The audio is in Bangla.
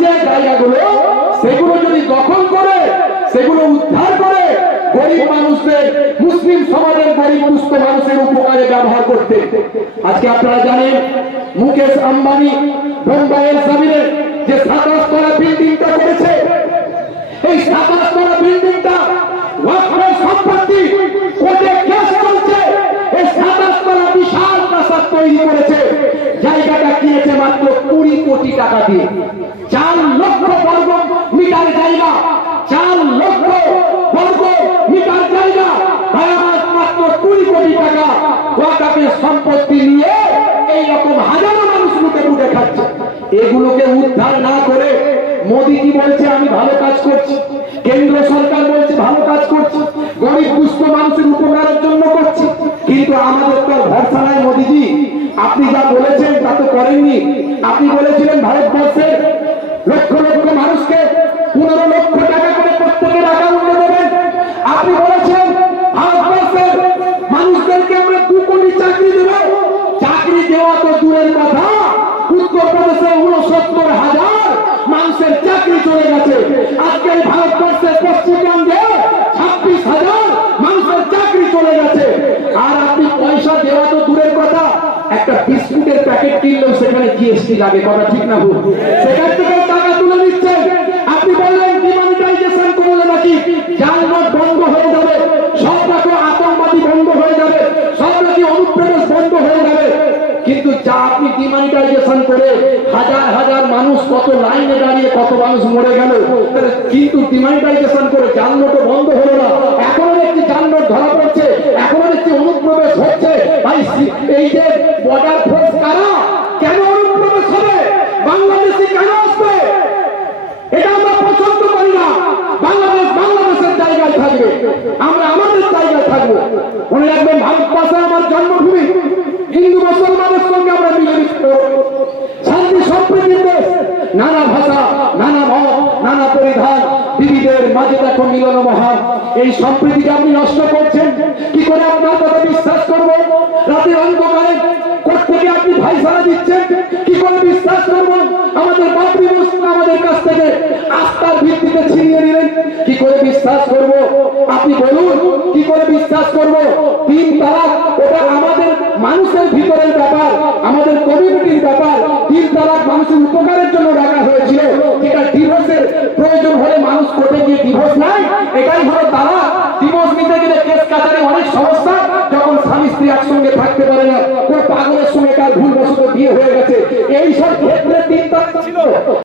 যে জায়গাগুলো সেগুলো যদি দখল করে সেগুলো উদ্ধার করে গরিব মানুষদের, মুসলিম সমাজের গরিব দুস্থ মানুষের উপকারে ব্যবহার করতে। আজকে আপনারা জানেন মুকেশ আম্বানি বোম্বাইয়ের জমিনে যে 27 তলা বিল্ডিংটা করেছে, এই 27 তলা বিল্ডিংটা ওয়াকফের সম্পত্তি, কোর্টে কেস চলছে। এই 27 তলা বিশাল প্রাসাদ তৈরি করেছে, জায়গাটা কিনেছে মাত্র 20 কোটি টাকা দিয়ে। 4 লক্ষ বর্গ মিটার জায়গা, 4 লক্ষ বর্গ মিটার জায়গা, মাত্র 20 কোটি টাকা ওয়াকফের সম্পত্তি নিয়ে এইরকম হাজারো মানুষ লুটে লুটে খাচ্ছে। এগুলোকে উদ্ধার না করে মোদীজি বলছে আমি ভালো কাজ করছি, কেন্দ্র সরকার বলছে ভালো কাজ করছি, গরিব দুস্থ মানুষের উপকারের জন্য করছি, কিন্তু আমাদের তো ভরসা নাই। মোদীজি আপনি যা বলেছেন তা তো করেননি। আপনি বলেছিলেন ভারতবর্ষের লক্ষ লক্ষ মানুষকে 15 লক্ষ টাকা করে প্রত্যেকের অ্যাকাউন্টে দেবেন। আপনি বলেছেন ভারতবর্ষের মানুষদেরকে আমরা 2 কোটি চাকরি দেব। চাকরি দেওয়া তো দূরের কথা, উত্তরপ্রদেশে 69,000 মানুষের চাকরি চলে গেছে। আজকে ভারতবর্ষের পশ্চিমবঙ্গে 26,000 মানুষের চাকরি চলে গেছে। আর আপনি পয়সা দেওয়া তো দূরের কথা, একটা বিস্কুটের প্যাকেট কিনলেও সেখানে জিএসটি লাগে, কথা ঠিক না ভুল? সেখান থেকে টাকা তুলে দিচ্ছেন। আপনি বললেন ডিমনিটাইজেশন করলে নাকি জাল নোট বন্ধ হয়ে যাবে, সব নাকি আতঙ্কবাদী বন্ধ হয়ে যাবে, সব নাকি অনুপ্রবেশ বন্ধ হয়ে যাবে। কিন্তু যা আপনি ডিমনিটাইজেশন করে হাজার হাজার মানুষ কত লাইনে দাঁড়িয়ে কত মানুষ মরে গেল, কিন্তু ডিমনিটাইজেশন করে জাল নোটও বন্ধ হলো না। এখনো একটি জাল নোট ধরা পড়ছে, এখনো একটি অনুপ্রবেশ হচ্ছে। ভাই এই যে বর্ডার ফোর্স কারা, কেন অনুপ্রবেশ হবে, বাংলাদেশি কেন আসবে, এটা আমরা পছন্দ করি না। বাংলাদেশ বাংলাদেশের জায়গায় থাকবে, আমরা আমাদের জায়গায় থাকবো। মনে রাখবেন ভারতবর্ষ আমার জন্মভূমি, হিন্দু মুসলমানের সঙ্গে আমরা মিলেমিশে শান্তি সম্প্রীতির দেশ। নানা ভাষা, নানা মত, নানা পরিধান, বিবিধের মাঝে দেখো মিলন মহান। এই সম্প্রীতিকে আপনি নষ্ট করছেন। কি করে আপনার কথা বিশ্বাস করবো? রাতের অন্ধকারে কোথা থেকে আপনি ভাইসারা দিচ্ছেন, কি করে বিশ্বাস করবো? আমাদের বাবরি মসজিদ আমাদের কাছ থেকে আস্থার ভিত্তিতে ছিনিয়ে নিলেন, কি করে বিশ্বাস করবো? আপনি বলুন কি করে বিশ্বাস করবো? 3 তালাক ওটা আমাদের মানুষের ভিতরের ব্যাপার, আমাদের কমিউনিটির ব্যাপার। 3 তালাক মানুষের উপকারের জন্য রাখা হয়েছিল, যেটা ডিভোর্সের প্রয়োজন হলে মানুষ কোর্টে গিয়ে ডিভোর্স নেয়, এটাই হলো তালাক। ডিভোর্স নিতে গেলে কেস কাছারি অনেক সমস্যা, যখন স্বামী স্ত্রী একসঙ্গে থাকতে পারে না, কোন পাগলের সঙ্গে তার ভুলবশত বিয়ে হয়ে গেছে, এই সব ক্ষেত্রে 3 তালাক ছিল।